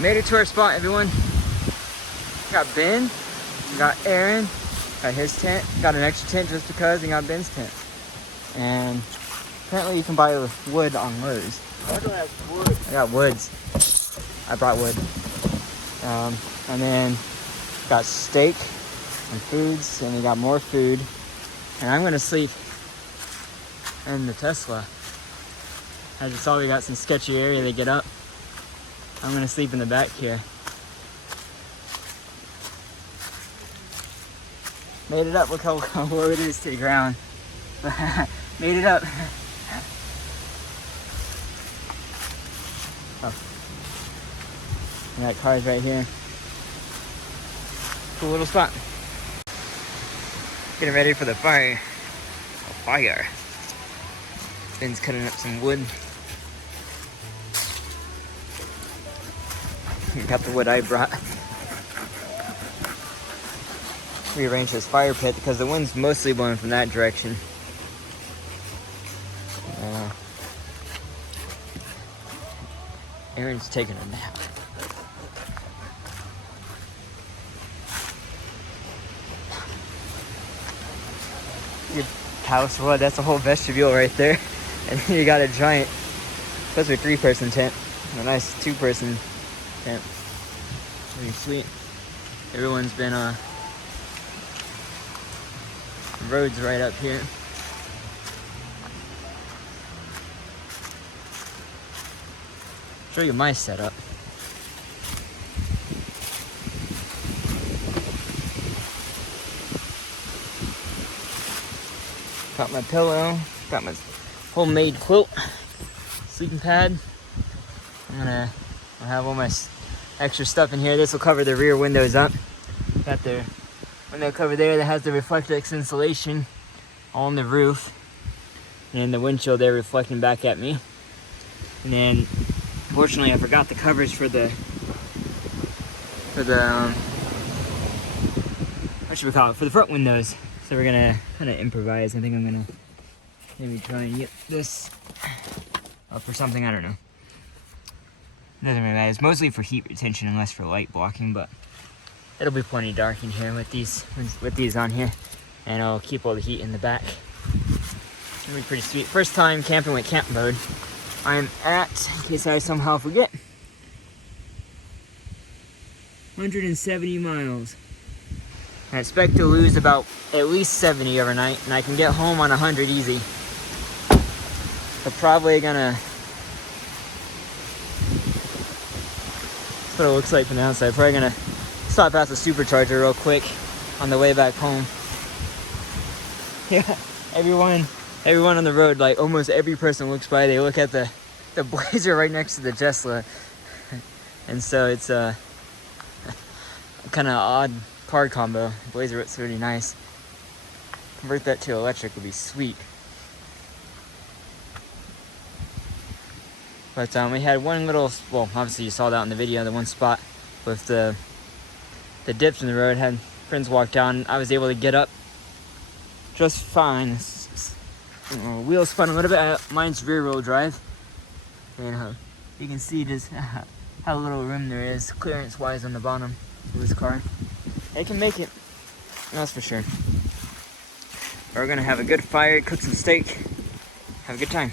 Made it to our spot, everyone. Got Ben, got Aaron, got his tent, got an extra tent just because, and got Ben's tent. And apparently you can buy wood on Lowe's. I don't have wood. I got woods. I brought wood. And then got steak and foods, and we got more food. And I'm gonna sleep in the Tesla. As you saw, we got some sketchy area to get up. I'm gonna sleep in the back here. Made it up. Look how low it is to the ground. Made it up. Oh. And that car's right here. Cool little spot. Getting ready for the fire. A fire. Ben's cutting up some wood. Got the wood I brought. Rearrange this fire pit because the wind's mostly blowing from that direction. Aaron's taking a nap. Your house, well, that's a whole vestibule right there. And then you got a giant, supposed to be a 3-person tent. A nice 2-person tent. Pretty sweet. Everyone's been the road's right up here. Show you my setup. Got my pillow, got my homemade quilt, sleeping pad. I'll have all my extra stuff in here. This will cover the rear windows up. Got the window cover there that has the Reflectix insulation on the roof. And the windshield there reflecting back at me. And then, fortunately, I forgot the covers for the what should we call it? For the front windows. So we're gonna kind of improvise. I think I'm gonna maybe try and get this up or something. I don't know. Doesn't really matter. It's mostly for heat retention and less for light blocking, but it'll be plenty dark in here with these on here, and I'll keep all the heat in the back. It's gonna be pretty sweet. First time camping with camp mode. I'm at, in case I somehow forget, 170 miles. I expect to lose about at least 70 overnight, and I can get home on 100 easy. But probably gonna, that's what it looks like from the outside. Probably gonna stop past the supercharger real quick on the way back home. Yeah, everyone on the road, like almost every person looks by, they look at the Blazer right next to the Tesla. And so it's a kind of odd car combo. Blazer looks really nice. Convert that to electric would be sweet. But we had one little, well, obviously you saw that in the video, the one spot with the dips in the road. Had friends walk down. I was able to get up just fine. Wheels spun a little bit. Mine's rear wheel drive. And you can see just how little room there is clearance wise on the bottom of this car. It can make it, that's for sure. We're gonna have a good fire, cook some steak, have a good time.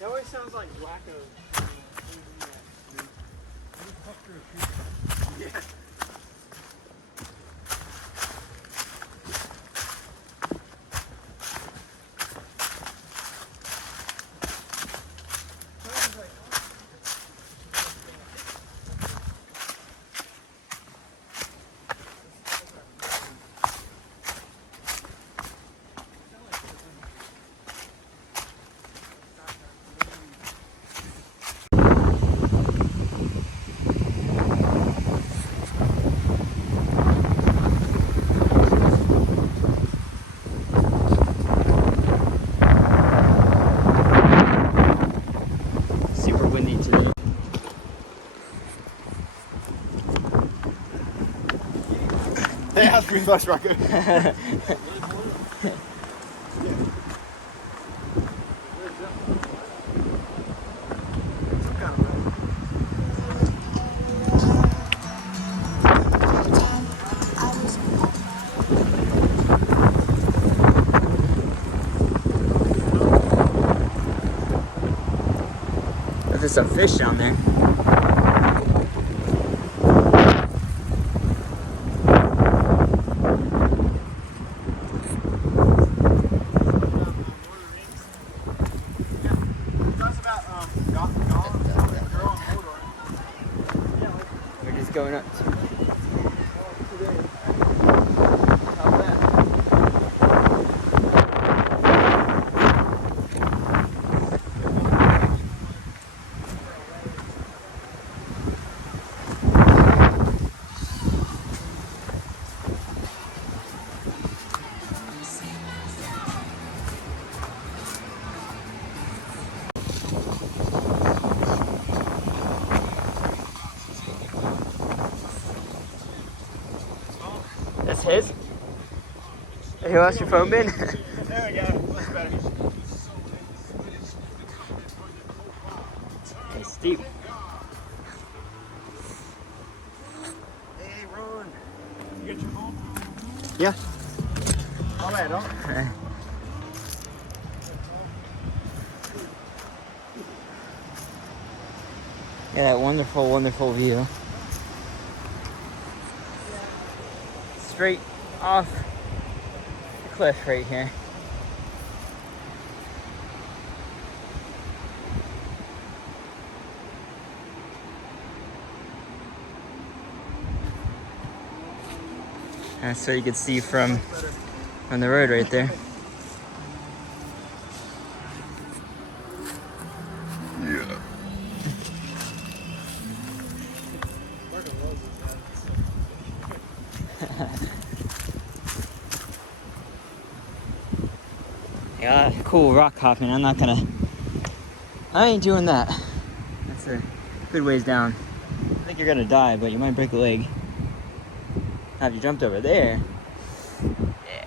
That always sounds like wacko. Yeah. Green Flash Rocket. There's some fish down there. We're just going up. That's his? You lost your phone bin? There we go. That's better. It's steep. Hey, Ron. You get your phone? Yeah. All right, don't. Yeah, that wonderful, wonderful view. Straight off the cliff right here. That's what you can see from the road right there. Yeah, cool rock hopping. I ain't doing that. That's a good ways down. I think you're gonna die, but you might break a leg. Now if you jumped over there, yeah.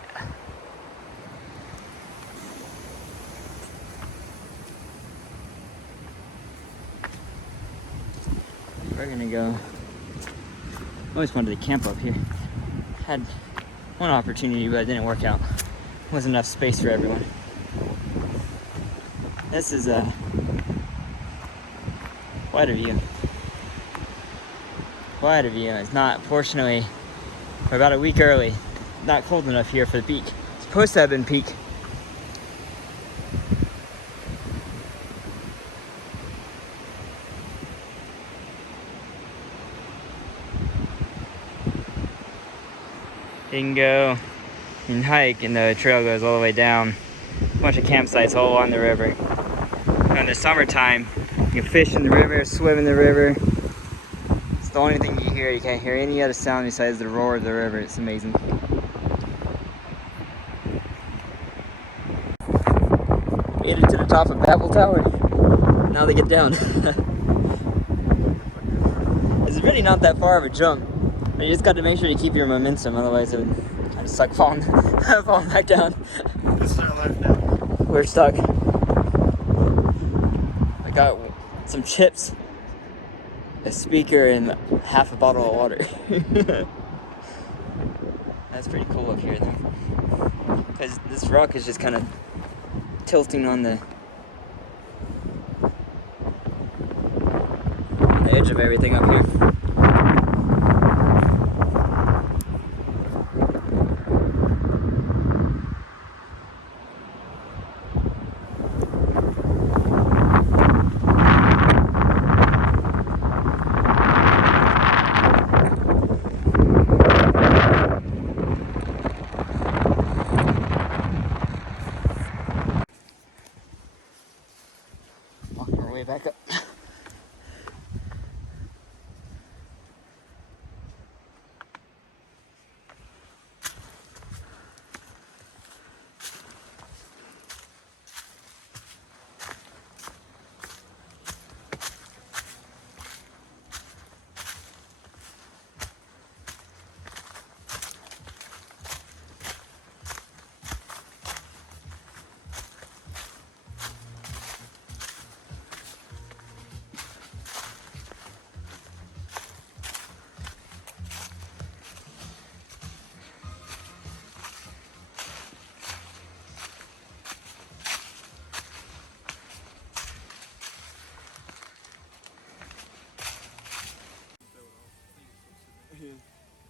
We're gonna go. I always wanted to camp up here. Had one opportunity, but it didn't work out. Wasn't enough space for everyone. This is quite a view. Quite a view. It's not, fortunately, we're about a week early. Not cold enough here for the peak. It's supposed to have been peak. You can go and hike, and the trail goes all the way down. A bunch of campsites all along the river. In the summertime, you can fish in the river, swim in the river. It's the only thing you hear. You can't hear any other sound besides the roar of the river. It's amazing. Made it to the top of Babel Tower. Now they get down. It's really not that far of a jump. You just got to make sure you keep your momentum, otherwise it would kind of suck falling, falling back down. It's not left now. We're stuck. I got some chips, a speaker, and half a bottle of water. That's pretty cool up here though. Because this rock is just kind of tilting on the edge of everything up here. Walking our way back up.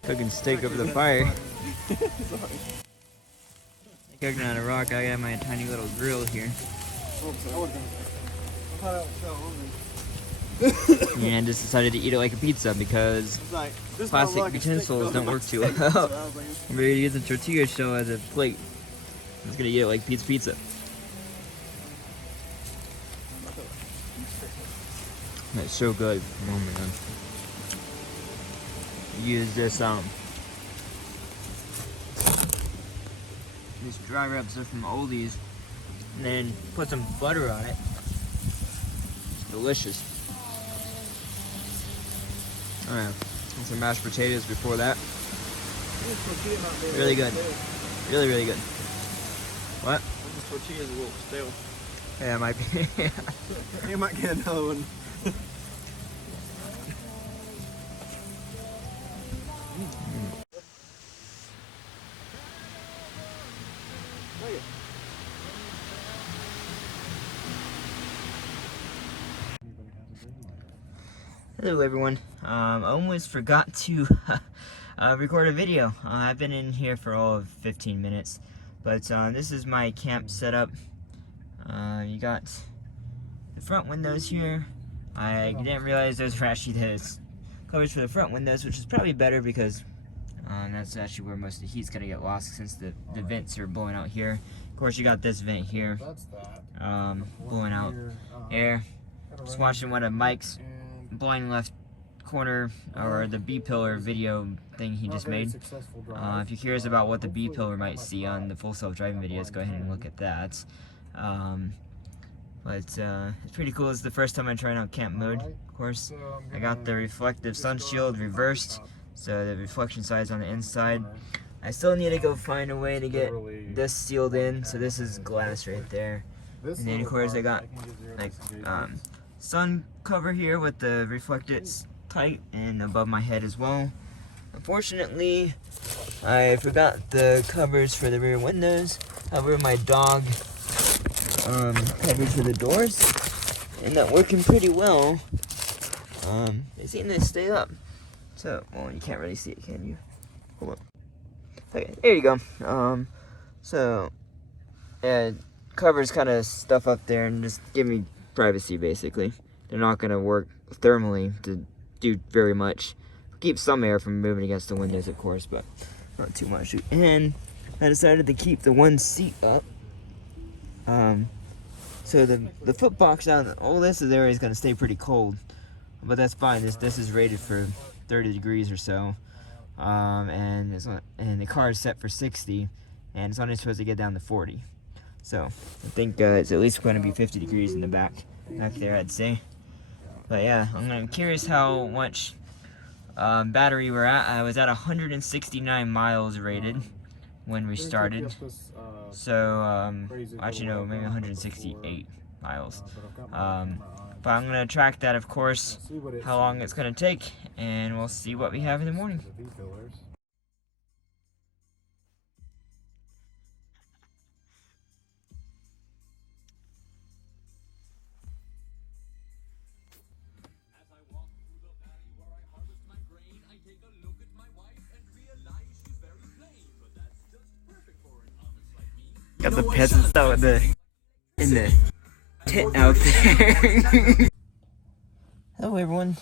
Cooking steak over the fire. Cooking on a rock. I got my tiny little grill here. And I just decided to eat it like a pizza because plastic utensils don't work too well. I'm ready to use a tortilla shell as a plate. I'm just gonna eat it like pizza. It's so good. Oh my god. Use this these dry rubs are from Aldi's, and then put some butter on it. It's delicious. Alright, and some mashed potatoes before that. Really good. Really, really good. What? This tortilla's a little stale. Yeah, it might be. You might get another one. Hello everyone. I almost forgot to record a video. I've been in here for all of 15 minutes, but this is my camp setup. You got the front windows here. I didn't realize those were actually the covers for the front windows, which is probably better because that's actually where most of the heat's gonna get lost since the vents are blowing out here. Of course, you got this vent here, blowing out air. Just watching one of Mike's blind left corner or the B-pillar video thing he just made. If you're curious about what the B-pillar might see on the full self-driving videos, go ahead and look at that. It's pretty cool. It's the first time I'm trying out camp mode, of course. I got the reflective sun shield reversed, so the reflection side's on the inside. I still need to go find a way to get this sealed in, so this is glass right there. And then of course I got like sun cover here with the reflected tight and above my head as well. Unfortunately, I forgot the covers for the rear windows. However, my dog covers for the doors, and that working pretty well. They seem to stay up. So, well, you can't really see it, can you? Hold on. Okay, there you go. So, yeah, covers kind of stuff up there and just give me privacy, basically. They're not going to work thermally to do very much. Keep some air from moving against the windows, of course, but not too much. And I decided to keep the one seat up. So the foot box down, all this area is going to stay pretty cold, but that's fine. This is rated for 30 degrees or so, and the car is set for 60, and it's only supposed to get down to 40. So I think it's at least going to be 50 degrees in the back there, I'd say. But yeah, I'm curious how much battery we're at. I was at 169 miles rated when we started. So, actually no, maybe 168 miles. But I'm going to track that, of course, how long it's going to take, and we'll see what we have in the morning. Got the peasants out in the tent out there. Hello everyone.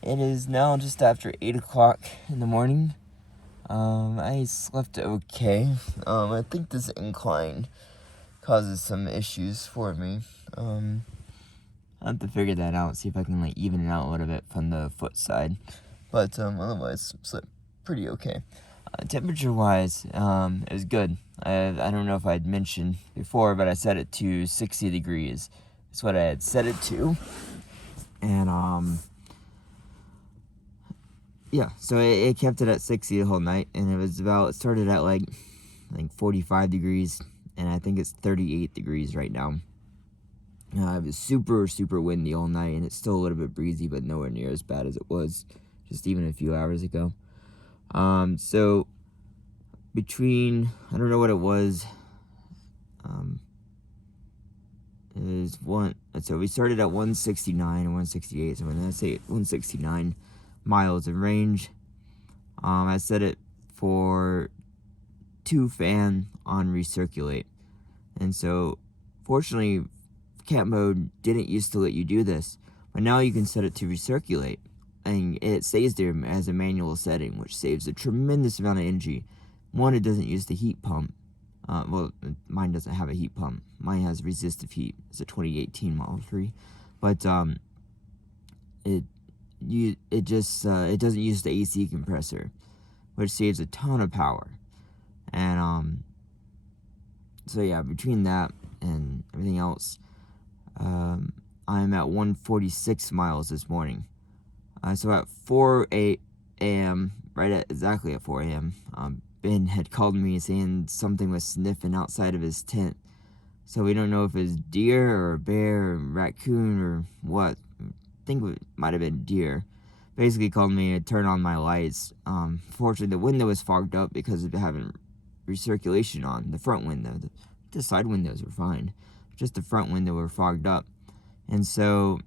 It is now just after 8 o'clock in the morning. I slept okay. I think this incline causes some issues for me. I have to figure that out, see if I can like even it out a little bit from the foot side. But otherwise, slept pretty okay. Temperature wise, it was good. I don't know if I'd mentioned before, but I set it to 60 degrees. That's what I had set it to. And yeah, so it kept it at 60 the whole night, and it started at like 45 degrees, and I think it's 38 degrees right now. It was super, super windy all night, and it's still a little bit breezy, but nowhere near as bad as it was just even a few hours ago. So between, I don't know what it was, so we started at 169 and 168, so when I say 169 miles of range, I set it for 2 fan on recirculate. And so, fortunately, camp mode didn't used to let you do this, but now you can set it to recirculate, and it stays there as a manual setting, which saves a tremendous amount of energy. One, it doesn't use the heat pump. Well, mine doesn't have a heat pump. Mine has resistive heat. It's a 2018 Model 3, but it doesn't use the AC compressor, which saves a ton of power. And so yeah, between that and everything else, I'm at 146 miles this morning. So at 4 a.m., exactly at 4 a.m., Ben had called me saying something was sniffing outside of his tent. So we don't know if it's deer or a bear or raccoon or what. I think it might have been deer. Basically called me to turn on my lights. Fortunately, the window was fogged up because of having recirculation on. The front window. The side windows were fine. Just the front window were fogged up. And so,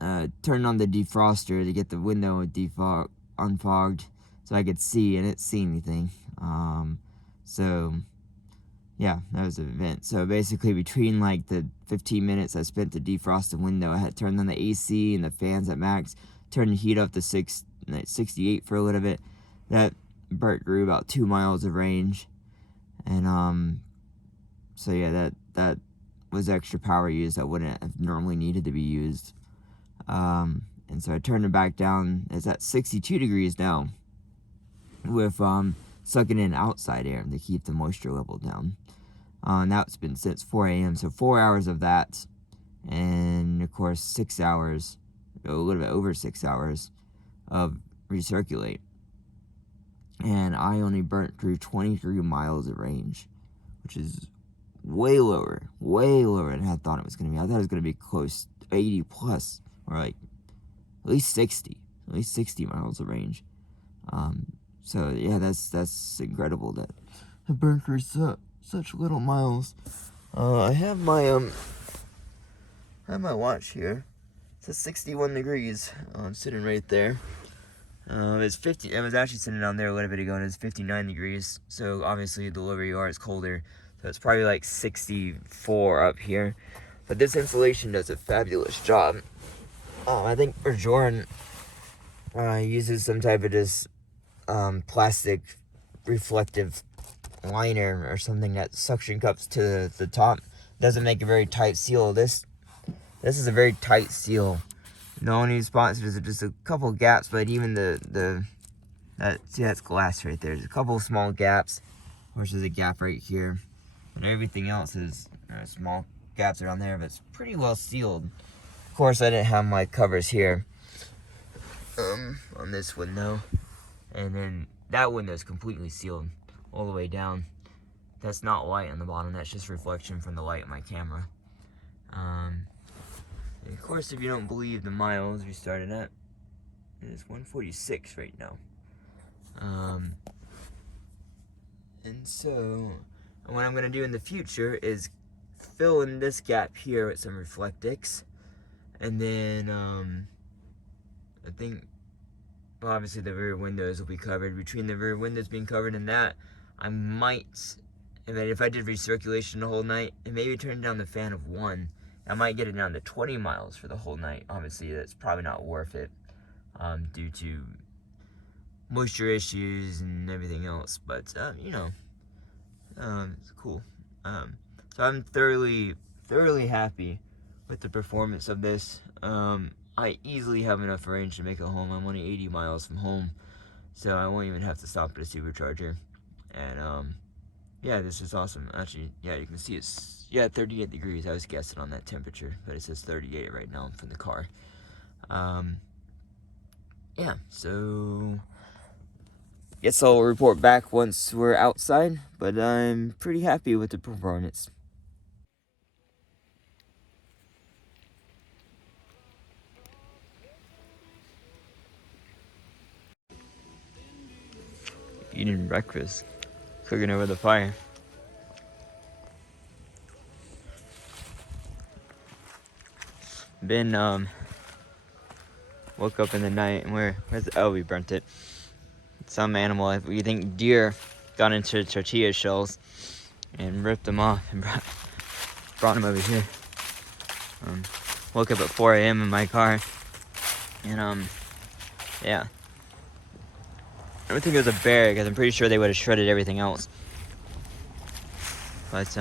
turned on the defroster to get the window unfogged so I could see, and it see anything. So, yeah, that was an event. So basically, between like the 15 minutes I spent to defrost the window, I had turned on the AC and the fans at max, turned the heat up to 68 for a little bit. That Bert grew about 2 miles of range, and so yeah, that was extra power used that wouldn't have normally needed to be used. And so I turned it back down. It's at 62 degrees now, with sucking in outside air to keep the moisture level down. And that's been since 4 a.m. So 4 hours of that, and of course 6 hours, a little bit over 6 hours of recirculate. And I only burnt through 23 miles of range, which is way lower than I thought it was going to be. I thought it was going to be close to 80 plus, or like at least 60 miles of range. So yeah, that's incredible that I burned through such little miles. I have my watch here. It's at 61 degrees. Sitting right there. It's 50. I was actually sitting down there a little bit ago, and it's 59 degrees. So obviously, the lower you are, it's colder. So it's probably like 64 up here. But this insulation does a fabulous job. I think Jordan uses some type of this plastic reflective liner or something that suction cups to the top. Doesn't make a very tight seal. This is a very tight seal. The only spots is just a couple gaps, but even that's glass right there. There's a couple small gaps. Of course, there's a gap right here, and everything else is small gaps around there, but it's pretty well sealed. Of course, I didn't have my covers here on this window, and then that window is completely sealed all the way down. That's not light on the bottom. That's just reflection from the light of my camera. And of course, if you don't believe the miles we started at, it's 146 right now. And so, what I'm going to do in the future is fill in this gap here with some Reflectix. And then, I think, well, obviously the rear windows will be covered. Between the rear windows being covered and that, I might, and then if I did recirculation the whole night, and maybe turn down the fan of 1, I might get it down to 20 miles for the whole night. Obviously, that's probably not worth it due to moisture issues and everything else. But, it's cool. So I'm thoroughly happy with the performance of this. I easily have enough range to make it home. I'm only 80 miles from home, so I won't even have to stop at a supercharger. And, yeah, this is awesome. Actually, yeah, you can see it's 38 degrees. I was guessing on that temperature, but it says 38 right now from the car. Yeah, so guess I'll report back once we're outside, but I'm pretty happy with the performance. Eating breakfast, cooking over the fire. Ben woke up in the night, and we burnt it. some animal. We think deer got into tortilla shells and ripped them off and brought them over here. Woke up at 4 a.m. in my car, and yeah. I don't think it was a bear, because I'm pretty sure they would have shredded everything else. But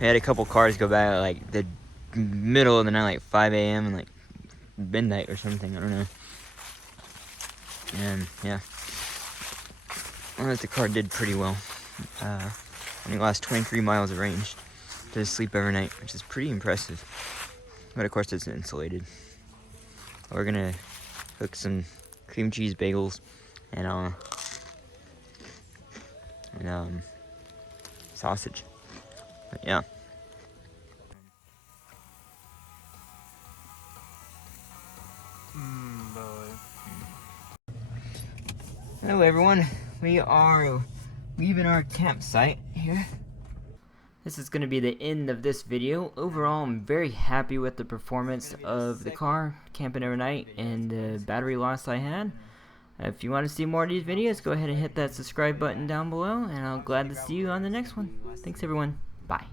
we had a couple cars go by at like the middle of the night, like 5 a.m. and like midnight or something, I don't know. And yeah, the car did pretty well. I think it lost 23 miles of range to sleep every night, which is pretty impressive. But of course it's insulated. We're gonna cook some cream cheese bagels and sausage. But yeah. Hello everyone, we are leaving our campsite here. This is going to be the end of this video. Overall, I'm very happy with the performance of the car, camping overnight, and the battery loss I had. If you want to see more of these videos, go ahead and hit that subscribe button down below, and I'll glad to see you on the next one. Thanks everyone, bye.